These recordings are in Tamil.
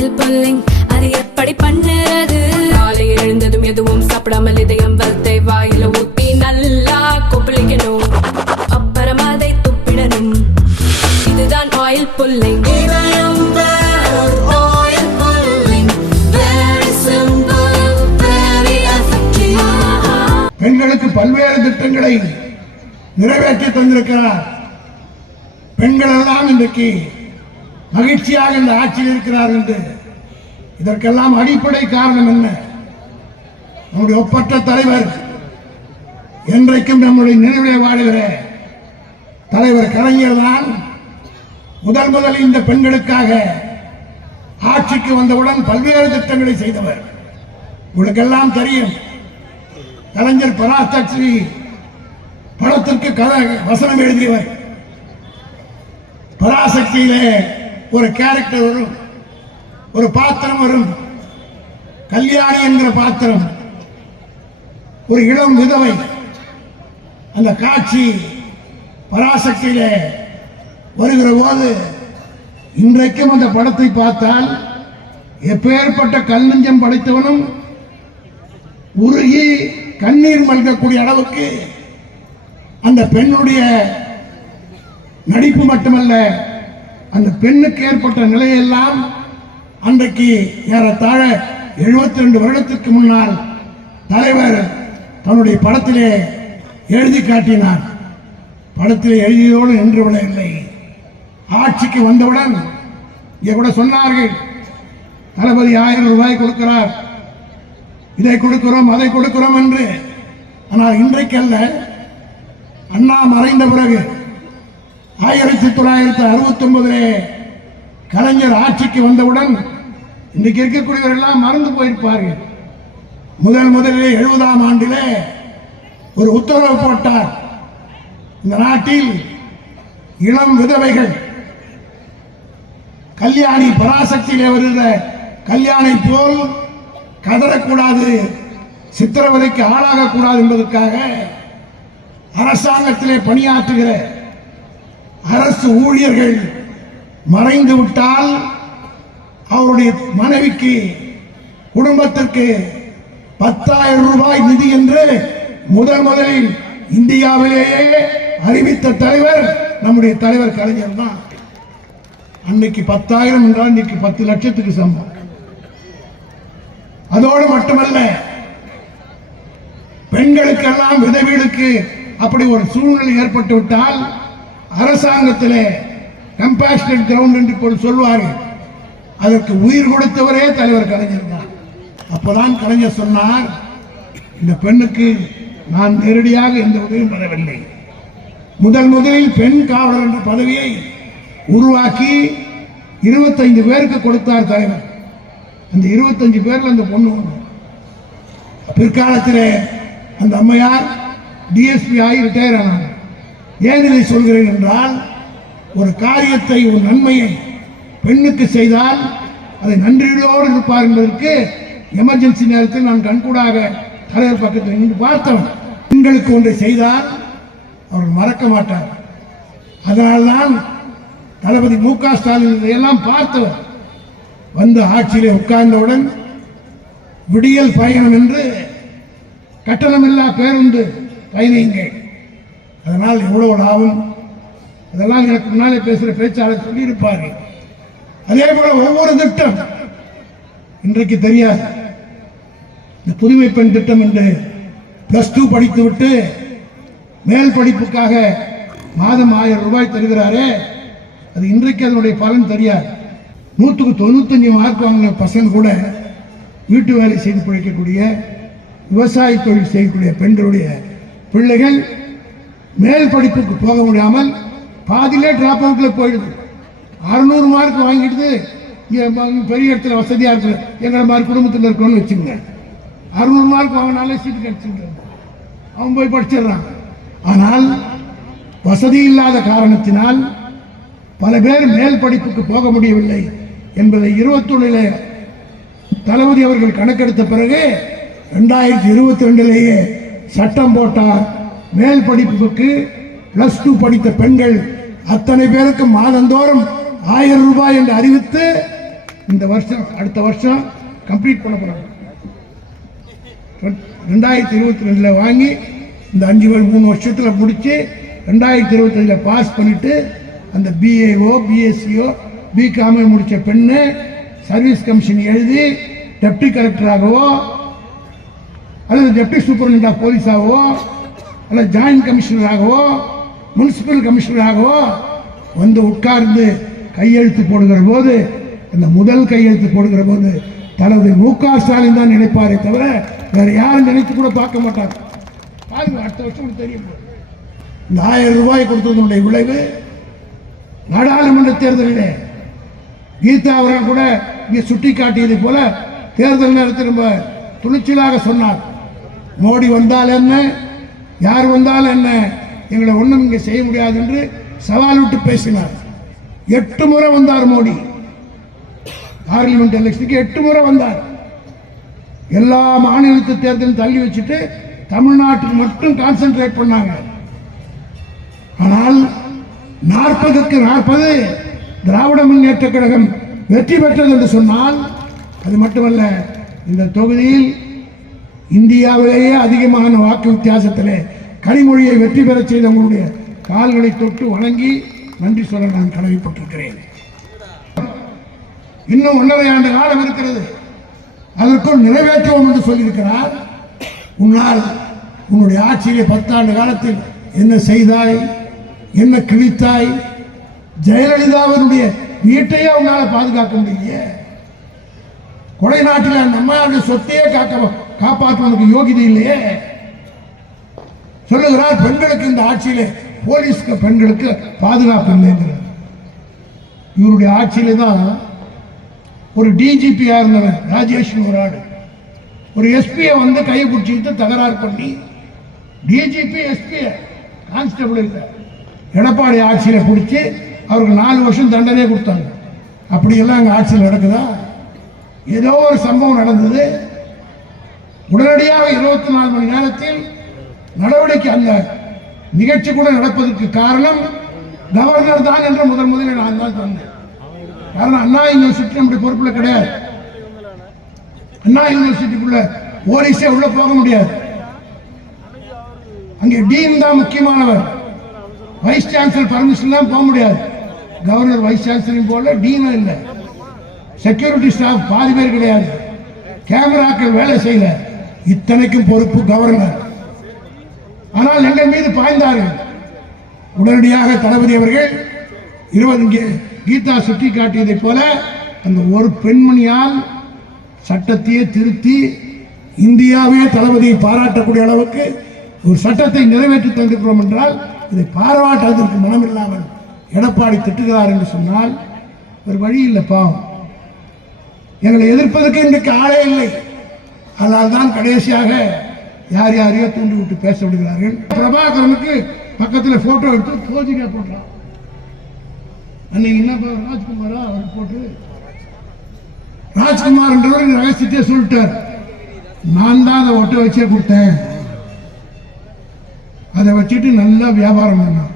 ஆயில் புல்லிங் அது எப்படி பண்ணுறது? காலையில் எழுந்ததும் எதுவும் சாப்பிடாமல் இதயம் வளத்தை வாயில ஊத்தி நல்லா கொப்பளிக்கணும், அப்புறம் அதை துப்பிடணும். இதுதான் ஆயில் புல்லிங். பெண்களுக்கு பல்வேறு திட்டங்களை நிறைவேற்றி தந்திருக்கிறார். பெண்கள் எல்லாம் இன்றைக்கு மகிழ்ச்சியாக இந்த ஆட்சியில் இருக்கிறார் என்று. இதற்கெல்லாம் அடிப்படை காரணம் என்ன? நம்முடைய ஒப்பற்ற தலைவர், என்றைக்கும் நம்முடைய நினைவிலே வாழுகிற தலைவர் கலைஞர் தான் முதல் இந்த பெண்களுக்காக ஆட்சிக்கு வந்தவுடன் பல்வேறு திட்டங்களை செய்தவர். உங்களுக்கெல்லாம் தெரியும், கலைஞர் பராசக்தி படத்திற்கு வசனம் எழுதியவர். பராசக்தியிலே ஒரு கேரக்டர் வரும், ஒரு பாத்திரம் வரும், கல்யாணி என்கிற பாத்திரம், ஒரு இளம் விதவை. அந்த காட்சி பராசக்தியிலே வருகிற போது இன்றைக்கும் அந்த படத்தை பார்த்தால் எப்பேற்பட்ட கல்நெஞ்சம் படைத்தவனும் உருகி கண்ணீர் மல்கக்கூடிய அளவுக்கு அந்த பெண்ணுடைய நடிப்பு மட்டுமல்ல, அந்த பெண்ணுக்கு ஏற்பட்ட நிலையெல்லாம் அன்றைக்கு ஏறத்தாழ 72 வருடத்திற்கு முன்னால் தலைவர் தன்னுடைய படத்திலே எழுதி காட்டினார். படத்திலே எழுதியதோடு நின்று விடவில்லை. ஆட்சிக்கு வந்தவுடன் இங்கே கூட சொன்னார்கள், தளபதி 1000 ரூபாய் கொடுக்கிறார், இதை கொடுக்கிறோம் அதை கொடுக்கிறோம் என்று. ஆனால் இன்றைக்கல்ல, அண்ணா மறைந்த பிறகு 1969 கலைஞர் ஆட்சிக்கு வந்தவுடன் இன்றைக்கு இருக்கக்கூடியவரெல்லாம் மறந்து போயிருப்பார்கள். முதலிலே 70ஆம் ஆண்டிலே ஒரு உத்தரவு போட்டார். இந்த நாட்டில் இளம் விதவைகள் கல்யாணி பராசக்தியிலே வருகிற கல்யாணை போல் கதறக்கூடாது, சித்திரவதைக்கு ஆளாகக்கூடாது என்பதற்காக அரசாங்கத்திலே பணியாற்றுகிற அரசு ஊழியர்கள் மறைந்து விட்டால் அவருடைய மனைவிக்கு குடும்பத்திற்கு 10,000 ரூபாய் நிதி என்று முதலில் இந்தியாவிலேயே அறிவித்த தலைவர் நம்முடைய தலைவர் கலைஞர் தான். அன்னைக்கு 10,000 என்றால் இன்னைக்கு 10 லட்சத்துக்கு சமம். அதோடு மட்டுமல்ல, பெண்களுக்கெல்லாம் விதவிகளுக்கு அப்படி ஒரு சூழ்நிலை ஏற்பட்டு விட்டால் அரசாங்கத்திலே கம்பேஷனட் கிரவுண்ட் என்று சொல்வார்கள். அதற்கு உயிர் கொடுத்தவரே தலைவர் கலைஞர் தான். அப்பதான் கலைஞர் சொன்னார், இந்த பெண்ணுக்கு நான் நேரடியாக எந்த உதவியும் பெறவில்லை. முதலில் பெண் காவலர் என்ற பதவியை உருவாக்கி 25 பேருக்கு கொடுத்தார் தலைவர். அந்த 25 பேர்ல அந்த பொண்ணு ஒன்று. பிற்காலத்தில் அந்த அம்மையார் டிஎஸ்பி ஆகி ரிட்டையர் ஆனாங்க. ஏன் இதை சொல்கிறேன் என்றால், ஒரு காரியத்தை, ஒரு நன்மையை பெண்ணுக்கு செய்தால் அதை நன்றியோடு இருப்பார் என்பதற்கு எமர்ஜென்சி நேரத்தில் நான் கண்கூடாக தலைவர் பக்கத்தில் நின்று பார்த்தவன். பெண்களுக்கு ஒன்றை செய்தால் அவர்கள் மறக்க மாட்டார். அதனால்தான் தளபதி மு.க. ஸ்டாலின் இதையெல்லாம் பார்த்தவர். வந்து ஆட்சியிலே உட்கார்ந்தவுடன் விடியல் பயணம் என்று கட்டணமில்லா பேருந்து பயணியுங்கள், அதனால் எவ்வளவு லாபம், அதெல்லாம் எனக்கு முன்னாலே பேசுகிற பேச்சாளர் சொல்லியிருப்பார்கள். அதே போல ஒவ்வொரு திட்டம் இன்றைக்கு தெரியாது. இந்த புதுமை பெண் திட்டம் என்று +2 படித்துவிட்டு மேல் படிப்புக்காக மாதம் 1000 ரூபாய் தருகிறாரே, அது இன்றைக்கு அதனுடைய பலன் தெரியாது. 100க்கு 95 மார்க் வாங்கின பசங்க கூட வீட்டு வேலை செய்து பிழைக்கக்கூடிய, விவசாய தொழில் செய்யக்கூடிய பெண்களுடைய பிள்ளைகள் மேல் படிப்புக்கு போக முடியாமல் பாதியிலே டிராப் அவுட்ல போயிடுது. 600 மார்க் வாங்கிட்டு பெரிய இடத்துல வசதியா இருக்கு, எங்களை மாதிரி குடும்பத்தில் இருக்கணும்னு வச்சுங்க, 600 மார்க் வாங்கினாலே சீட்டு கிடைச்சுங்க, அவன் போய் படிச்சிடறான். ஆனால் வசதி இல்லாத காரணத்தினால் பல பேர் மேல் படிப்புக்கு போக முடியவில்லை என்பதை 21 தளபதி அவர்கள் கணக்கெடுத்த பிறகு 2022 சட்டம் போட்டார். மேல் படிப்புக்கு +2 படித்த பெண்கள் அத்தனை பேருக்கு மாதந்தோறும் 1000 ரூபாய் என்று அறிவித்து இந்த வருஷம் அடுத்த வருஷம் கம்ப்ளீட் பண்ண போகிறாங்க. 2022 வாங்கி இந்த 3 வருஷத்தில் முடித்து 2025 பாஸ் பண்ணிவிட்டு அந்த பிஏஓ பிஎஸ்சியோ பிகாமோ முடித்த பெண்ணு சர்வீஸ் கமிஷன் எழுதி டெப்டி கலெக்டராகவோ அல்லது டெப்டி சூப்பரிண்டென்ட் ஆஃப் போலீஸாகவோ அல்லது ஜாயின்ட் கமிஷனராகவோ முனிசிபல் கமிஷனராகவோ வந்து உட்கார்ந்து கையெழுத்து போடுகிற போது, அந்த முதல் கையெழுத்து போடுகிற போது தளபதி மு.க. ஸ்டாலின் தான் நினைப்பாரே தவிர வேற யாரும் நினைத்து கூட பார்க்க மாட்டார். பாருங்க, அடுத்த வருஷம் தெரியும். இந்த 1000 ரூபாய் கொடுத்ததனுடைய விளைவு நாடாளுமன்ற தேர்தலிலே கீதா அவர்கள் கூட இங்கே சுட்டி காட்டியது போல தேர்தல் நேரத்தில் ரொம்ப துணிச்சலாக சொன்னார். மோடி வந்தால் என்ன, யார் வந்தாலும் என்ன, எங்களை ஒன்றும் இங்கே செய்ய முடியாது என்று சவால் விட்டு பேசினார். 8 முறை வந்தார் மோடி. பார்லிமெண்ட் எலெக்ஷனுக்கு 8 முறை வந்தார். எல்லா மாநிலத்து தேர்தலும் தள்ளி வச்சுட்டு தமிழ்நாட்டுக்கு மட்டும் கான்சென்ட்ரேட் பண்ணாங்க. ஆனால் 40க்கு 40 திராவிட முன்னேற்ற கழகம் வெற்றி பெற்றது என்று சொன்னால், அது மட்டுமல்ல, இந்த தொகுதியில் இந்தியாவிலேயே அதிகமான வாக்கு வித்தியாசத்திலே கனிமொழியை வெற்றி பெற செய்த உங்களுடைய கால்களை தொட்டு வணங்கி நன்றி சொல்ல நான் கடமைப்பட்டிருக்கிறேன். இன்னும் 1.5 ஆண்டு காலம் இருக்கிறது, அதற்குள் நிறைவேற்றுவோம் என்று சொல்லியிருக்கிறார். உன்னால் உன்னுடைய ஆட்சியிலே 10 ஆண்டு காலத்தில் என்ன செய்தாய், என்ன கிழித்தாய்? ஜெயலலிதாவினுடைய வீட்டையே உன்னால் பாதுகாக்க முடியலையே. கொடை நாட்டில் அந்த அம்மாவுடைய சொத்தையே காப்பாற்றுவதற்கு யோகிதை இல்லையே. சொல்லுகிறார், பெண்களுக்கு இந்த ஆட்சியிலே போலீஸ்க்கு பெண்களுக்கு பாதுகாப்பு இல்லைங்கிறார். இவருடைய ஆட்சியில தான் ஒரு டிஜிபியா இருந்தவன் ராஜேஷ் ஒரு ஆடு ஒரு எஸ்பியை வந்து கையை பிடிச்சிட்டு தகராறு பண்ணி டிஜிபி எஸ்பி கான்ஸ்டபிள் இல்லை எடப்பாடி ஆட்சியில பிடிச்சி அவருக்கு 4 வருஷம் தண்டனை கொடுத்தாங்க. அப்படியெல்லாம் அங்கே ஆட்சியில் நடக்குதா? ஏதோ ஒரு சம்பவம் நடந்தது, உடனடியாக 24 மணி நேரத்தில் நடவடிக்கை. அந்த நிகழ்ச்சி கூட நடப்பதற்கு காரணம் கவர்னர் தான் என்று முதலில் நான் தான் சொன்னேன். காரணம், அண்ணா யூனிவர்சிட்டி நம்முடைய பொறுப்புல கிடையாது. அண்ணா யூனிவர்சிட்டிக்குள்ள போலீஸே உள்ள போக முடியாது. அங்கே டீன் தான் முக்கியமானவர். வைஸ் சான்சலர் பர்மிஷன் தான் போக முடியாது. கவர்னர் வைஸ் சான்சலரையும் போல, டீனும் இல்லை. செக்யூரிட்டி ஸ்டாஃப் பாதி பேர் கிடையாது. கேமராக்கள் வேலை செய்யல. இத்தனைக்கும் பொறுப்பு கவர்னர். ஆனால் எங்கள் மீது பாய்ந்தார்கள். உடனடியாக தளபதி அவர்கள் 20 கீதா சுட்டி காட்டியதை போல அந்த ஒரு பெண்மணியால் சட்டத்தையே திருத்தி இந்தியாவே தளபதியை பாராட்டக்கூடிய அளவுக்கு ஒரு சட்டத்தை நிறைவேற்றி தந்திருக்கிறோம் என்றால், இதை பாராட்டுவதற்கு மனமில்லாமல் எடப்பாடி திட்டுகிறார் என்று சொன்னால் ஒரு வழி இல்லை. பாவம், எங்களை எதிர்ப்பதற்கு இன்றைக்கு ஆளே இல்லை. அதனால் தான் கடைசியாக யார் யாரையோ தூண்டி விட்டு பேச விடுகிறார்கள். பிரபாகரனுக்கு பக்கத்தில் போட்டோ எடுத்து போஜிக்கா போட்டான். அன்னைக்கு என்ன ராஜ்குமாரா அவர் போட்டு ராஜ்குமார் என்றவர் ரகசியத்தை சொல்லிட்டார். நான் தான் அதை ஒட்ட வச்சே கொடுத்தேன். அதை வச்சுட்டு நல்லா வியாபாரம் பண்ணான்.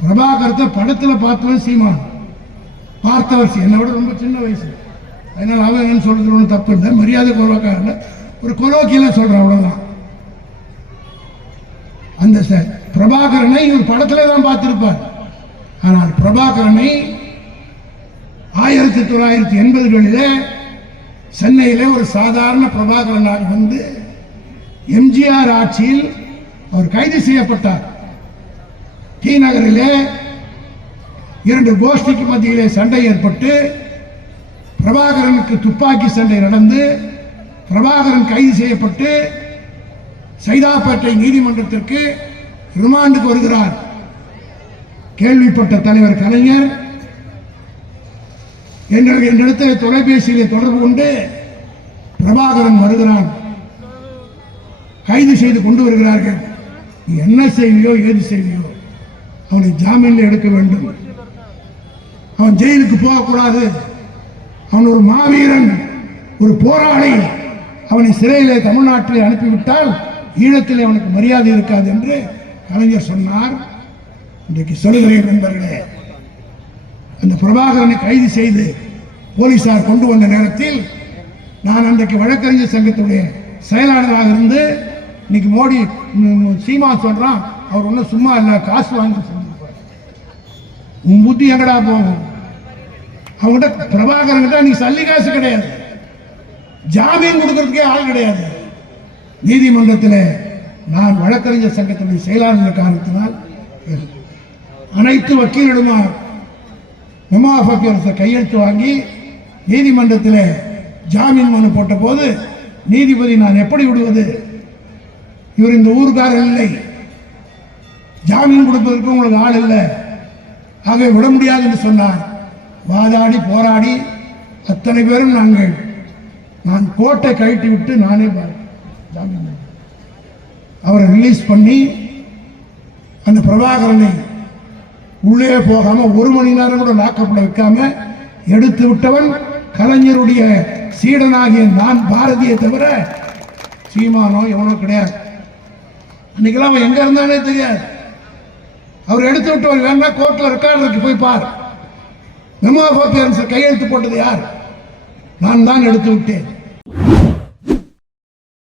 பிரபாகரத்தை படத்தில் பார்த்தவன் சீமான், பார்த்தவர் என்னை விட ரொம்ப சின்ன வயசு. அதனால அவன் என்னன்னு சொல்றது ஒன்றும் தப்பு இல்லை. மரியாதை கொலோக்காரல ஒரு கொலோக்கியெல்லாம் சொல்றான், அவ்வளவுதான். அந்த பிரபாகரனை இவர் படத்துல தான் பார்த்திருப்பார். ஆனால் பிரபாகரனை 1980களிலே சென்னையிலே ஒரு சாதாரண பிரபாகரனாக வந்து எம்ஜிஆர் ஆட்சியில் அவர் கைது செய்யப்பட்டார். டி நகரிலே 2 கோஷ்டிக்கு மத்தியிலே சண்டை ஏற்பட்டு பிரபாகரனுக்கு துப்பாக்கி சண்டை நடந்து பிரபாகரன் கைது செய்யப்பட்டு சைதாப்பேட்டை நீதிமன்றத்திற்கு ரிமாண்டுக்கு வருகிறார். கேள்விப்பட்ட தலைவர் கலைஞர் என்னிடத்தில் தொலைபேசியிலே தொடர்பு கொண்டு, பிரபாகரன் வருகிறான், கைது செய்து கொண்டு வருகிறார்கள், நீ என்ன செய்வியோ ஏது செய்வியோ அவனை ஜாமீன்ல எடுக்க வேண்டும், அவன் ஜெயிலுக்கு போகக்கூடாது, அவன் ஒரு மாவீரன், ஒரு போராளி, அவனை சிறையிலே தமிழ்நாட்டிலே அனுப்பிவிட்டால் ஈழத்திலே அவனுக்கு மரியாதை இருக்காது என்று கலைஞர் சொன்னார். இன்றைக்கு சொல்லுகிறேன் நண்பர்களே, அந்த பிரபாகரனை கைது செய்து போலீசார் கொண்டு வந்த நேரத்தில் நான் அன்றைக்கு வழக்கறிஞர் சங்கத்துடைய செயலாளராக இருந்து இன்னைக்கு மோடி சீமா சொல்றான் அவர் ஒன்றும் சும்மா இல்லை, காசு வாங்கி செஞ்சிருப்பார். உன் புத்தி எங்கடா போகும்? அவங்ககிட்ட பிரபாகரன் கிட்ட நீ சல்லி காசு கிடையாது, ஜாமீன் கொடுக்கறதுக்கே ஆள் கிடையாது. நீதிமன்றத்தில் நான் வழக்கறிஞர் சங்கத்தினுடைய செயலாளர் காரணத்தினால் அனைத்து வக்கீலிடமா மெமோ ஆஃப் அப்பியரன்ஸை கையெழுத்து வாங்கி நீதிமன்றத்தில் ஜாமீன் மனு போட்ட போது நீதிபதி நான் எப்படி விடுவது, இவர் இந்த ஊருக்காரர் இல்லை, ஜாமீன் கொடுப்பதற்கு உங்களுக்கு ஆள் இல்லை, ஆகவே விட முடியாது என்று சொன்னார். வாதாடி போராடி அத்தனை பேரும் நான் கோட்டை கழட்டி விட்டு நானே ஜாமீன் அவரை ரிலீஸ் பண்ணி அந்த பிரபாகரனை உள்ளே போகாம 1 மணி நேரம் கூட லாக்கப்ல வைக்காம எடுத்து விட்டவன் கலைஞருடைய சீடனாகிய நான் பாரதியை தவிர சீமானோ எவனோ கிடையாது. அன்னைக்கெல்லாம் அவன் எங்க இருந்தானே தெரியாது. அவர் எடுத்து விட்டவர் வேணா கோர்ட்ல ரெக்கார்டு இருக்கு, போய் பார். மெமோ ஆஃப் அப்பியரன்ஸ் கையெழுத்து போட்டது யார்? நான் தான் எடுத்து விட்டேன்.